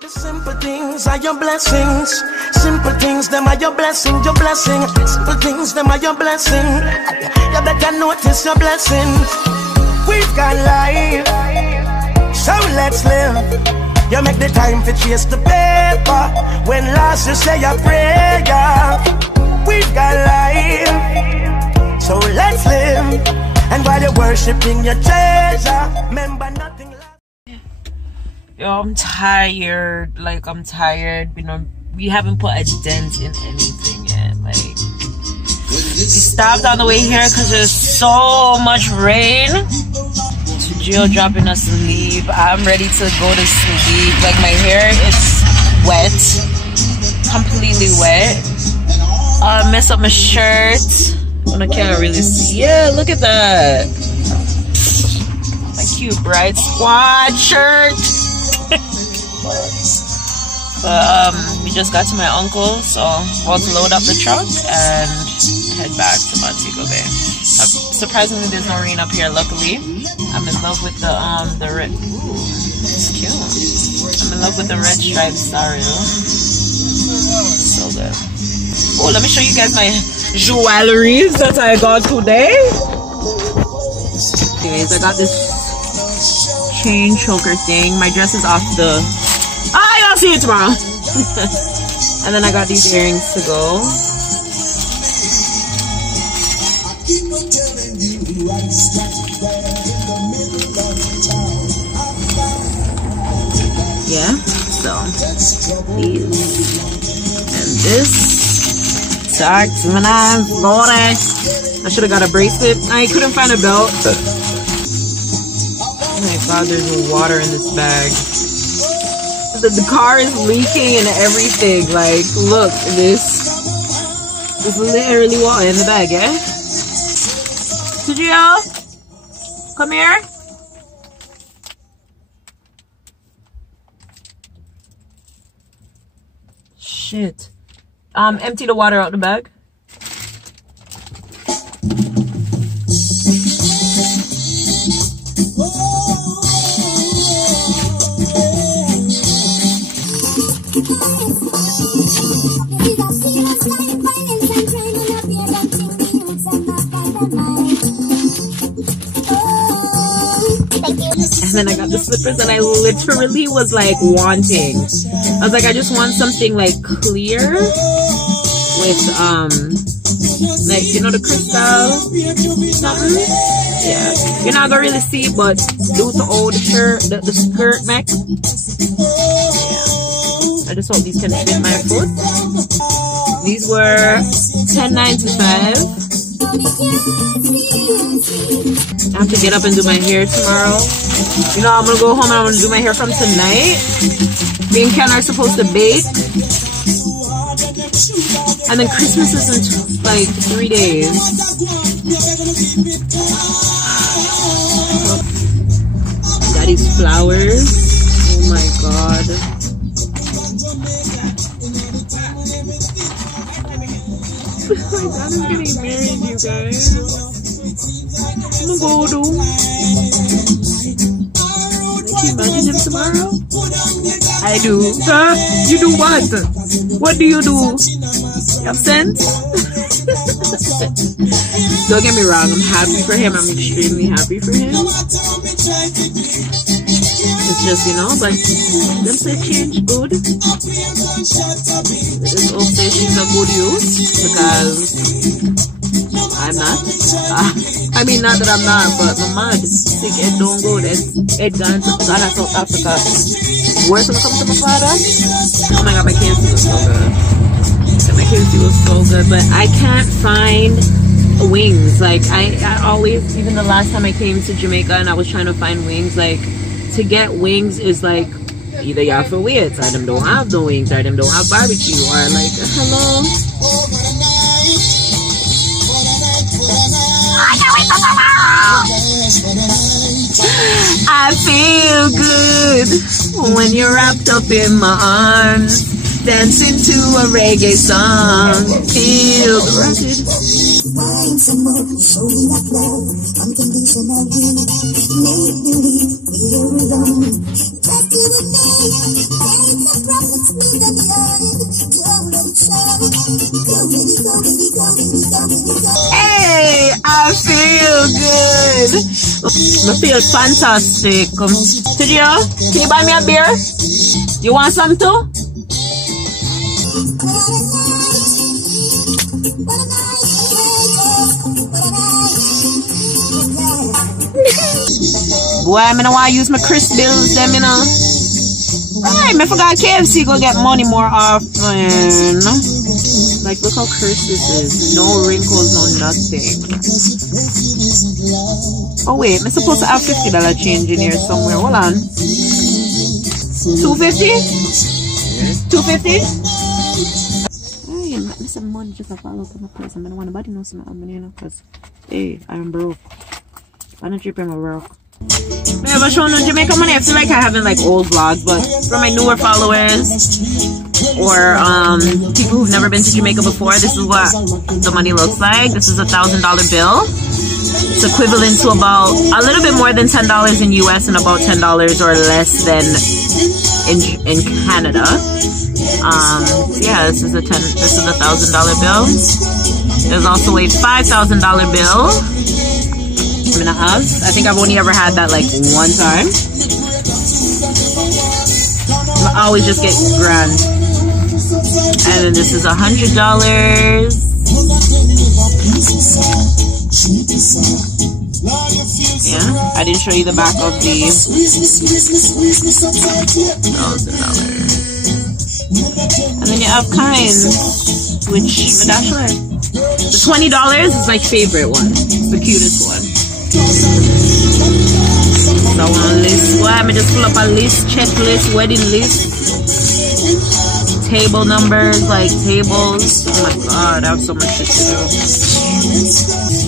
The simple things are your blessings. Simple things, them are your blessing, your blessing. Simple things, them are your blessing. You better notice your blessings. We've got life, so let's live. You make the time to chase the paper. When last you say a prayer. We've got life, so let's live. And while you're worshiping your treasure, remember nothing. Yo, I'm tired. Like, I'm tired. You know, we haven't put a dent in anything yet. Like, we stopped on the way here because there's so much rain. To Jill dropping us to leave. I'm ready to go to sleep. Like, my hair is wet, completely wet. I messed up my shirt. And I can't really see. Yeah, look at that. My cute bright squad shirt. We just got to my uncle's, so about to load up the truck and head back to Montego Bay. Surprisingly, there's no rain up here. Luckily, I'm in love with the red. Ooh, it's cute. I'm in love with the red striped sari. So good. Oh, let me show you guys my jewelry that I got today. Anyways, I got this chain choker thing. My dress is off the. I'll see you tomorrow. And then I got these earrings to go. Yeah, so these and this. Talks when I bought it. I should have got a bracelet. I couldn't find a belt. Oh my god, there's water in this bag. The car is leaking and everything. Like, look, this is literally water in the bag, yeah? Sergio, come here. Shit. Empty the water out the bag. And then I got the slippers and I literally was like wanting. I was like, I just want something like clear with like, you know, the crystal something. Yeah, you're not gonna really see, but do the old shirt, the skirt neck. Yeah, I just hope these can fit my foot. These were $10.95. I have to get up and do my hair tomorrow. You know, I'm gonna go home and I'm gonna do my hair from tonight. Me and Ken are supposed to bake. And then Christmas is in like 3 days. Got these flowers. Oh my god. My dad is getting married, you guys. I'm gonna go do. Can you imagine him tomorrow? I do. Huh? You do what? What do you do? You have sense? Don't get me wrong, I'm happy for him. I'm extremely happy for him. It's just, you know, but them say change good. This old say she's a good youth because I'm not. I mean, not that I'm not, but my mad. Sick Ed don't go. Ed gone to Ghana, South Africa. Worse when it comes to my father. Oh my god, my KFC was so good. My KFC was so good, but I can't find wings. Like, I always, even the last time I came to Jamaica and I was trying to find wings, like, to get wings is like, either you have to wait, or them don't have the wings, or them don't have barbecue, or like, hello. I feel good when you're wrapped up in my arms, dancing to a reggae song. Feel the rushing. Find someone, show me that love, unconditional, make believe we're alone. Hey, I feel good. I feel fantastic. Studio, can you buy me a beer? You want some too? Boy, I don't want to use my Chris bills, them, you know. Alright, I forgot KFC go get money more often. Like, look how cursed this is. No wrinkles, no nothing. Oh wait, I'm supposed to have $50 change in here somewhere. Hold on. 250? 250? Hey, I'm some money just to follow up on my place. I don't want nobody knows my money, you know, because hey, I'm broke. I'm not tripping my broke. I ever shown on Jamaican money? I feel like I haven't like old vlogs, but for my newer followers or people who've never been to Jamaica before, this is what the money looks like. This is a $1,000 bill. It's equivalent to about a little bit more than $10 in US and about $10 or less than in Canada. Yeah, this is a $1,000 bill. There's also a $5,000 bill. I think I've only ever had that like one time. I always just get grand. And then this is $100. Yeah, I didn't show you the back of the $1,000. And then you have kinds, which the $20 is my favorite one. It's the cutest one. So on list, why am I just pull up a list, checklist, wedding list, table numbers, like tables. Oh my god, I have so much shit to do.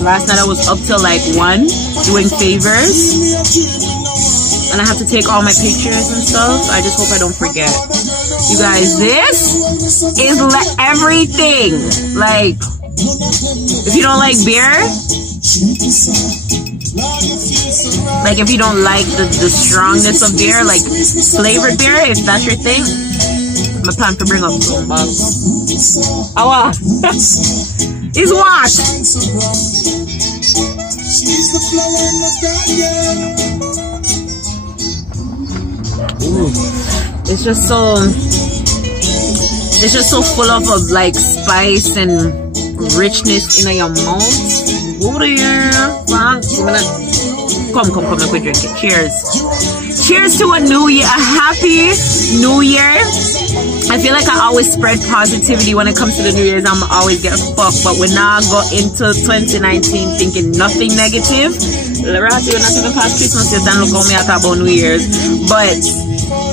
Last night I was up till like 1 doing favors, and I have to take all my pictures and stuff. I just hope I don't forget. You guys, this is everything. Like, if you don't like beer, like if you don't like the strongness of beer, like flavored beer, if that's your thing, my plan to bring up some bugs. Awa. Is what? Ooh. It's just so full of like spice and richness in your mouth. Come, let me drink it. Cheers. Cheers to a new year, a happy new year. I feel like I always spread positivity when it comes to the New Year's. I'm always get fucked, but we're not go into 2019 thinking nothing negative. Larati, we're not even past Christmas yet, and look how me I talk about New Year's. But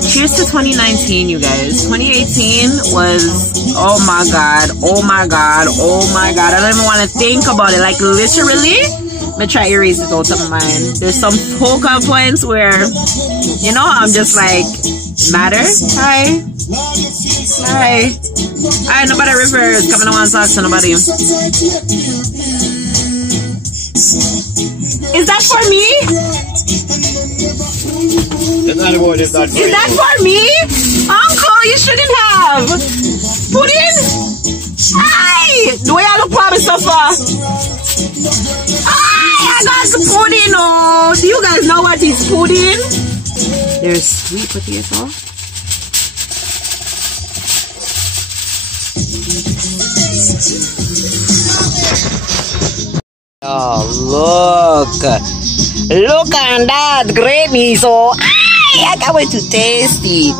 cheers to 2019, you guys. 2018 was, oh my god, oh my god, oh my god. I don't even want to think about it. Like, literally, I'm gonna try to erase it out of my mind. There's some focal points where, you know, I'm just like, matter? Hi. Hi. Hi, nobody reverse. Coming on talk to nobody. Is that for me? Is that for me? Uncle, you shouldn't have. Pudding? Hi! The way I look for me so far. Hi! I got the pudding. Oh, do you guys know what is pudding? There's sweet potato. Oh, look at that gravy. So I can't wait to taste it.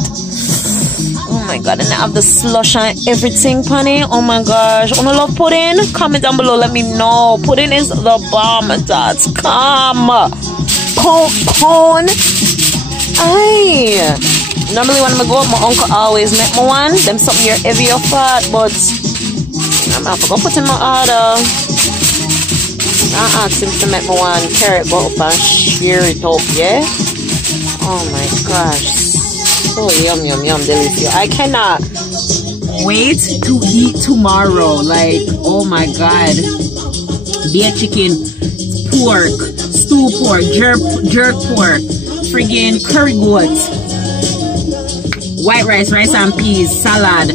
Oh my god, and I have the slush and everything, honey. Oh my gosh, wanna love pudding? Comment down below, let me know. Pudding is the bomb. That's come cone. Aye. Normally when I go out, my uncle always make me one. Them something you're heavy or fat, but I'm gonna go put in my order. I asked him to make me one carrot butter and share it up, yeah? Oh my gosh. So yum, yum, yum, delicious. I cannot wait to eat tomorrow. Like, oh my god. Beer chicken, pork, stew pork, jerk pork, friggin' curry goat. white rice, rice and peas, salad,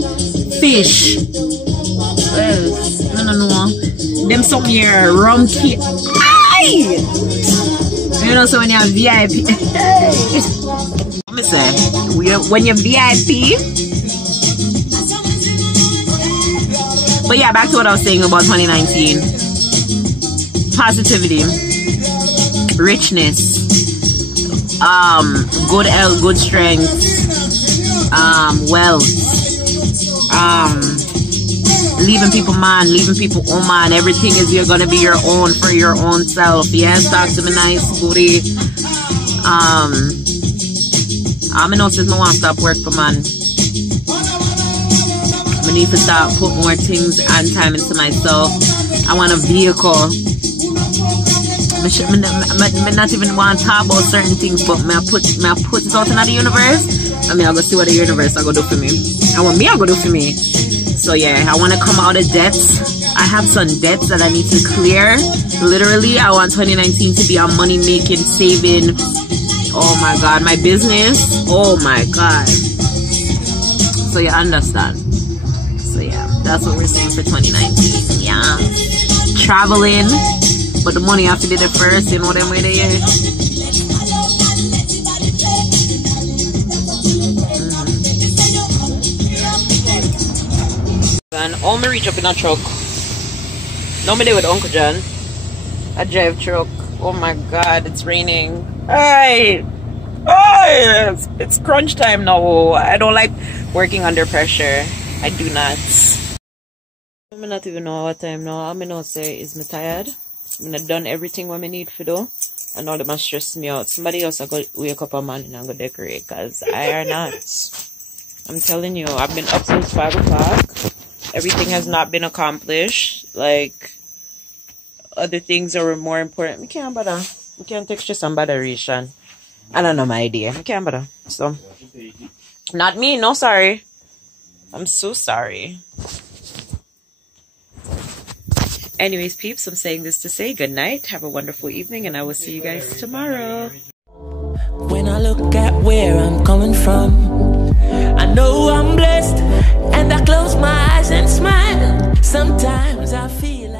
fish. No. Them some here, rum cake. Aye! You know, so when you're VIP. Let me say, when you're VIP. But yeah, back to what I was saying about 2019. Positivity, richness, good health, good strength, wealth, leaving people man, leaving people woman. Everything is you're gonna be your own for your own self. Yes, talk to me nice, booty. I know since I want to stop work for man. I need to start put more things and time into myself. I want a vehicle. I not even want to talk about certain things, but I put it out in the universe. I mean, I'll go see what the universe will go do for me. I want me, I'll go do for me. So yeah, I want to come out of debts. I have some debts that I need to clear. Literally, I want 2019 to be a money making, saving. Oh my God, my business. Oh my God. So you understand. So yeah, that's what we're saying for 2019. Yeah, traveling. But the money have to be there first, you know them way they are. And all me reach up in a truck. Now me there with Uncle John. I drive truck. Oh my God, it's raining. Hey! Oh, it's crunch time now. I don't like working under pressure. I do not. I not even know what time now. I know say is me tired. I've done everything what I need to do, and all them stress me out. Somebody else I go wake up a morning and go decorate, because I are not. I'm telling you, I've been up since 5 o'clock. Everything has not been accomplished. Like, other things are more important. I can't bother. I can't text you some botheration. I don't know my idea. I can't bother. So, not me. No, sorry. I'm so sorry. Anyways, peeps, I'm saying this to say good night. Have a wonderful evening, and I will see you guys tomorrow. When I look at where I'm coming from, I know I'm blessed, and I close my eyes and smile. Sometimes I feel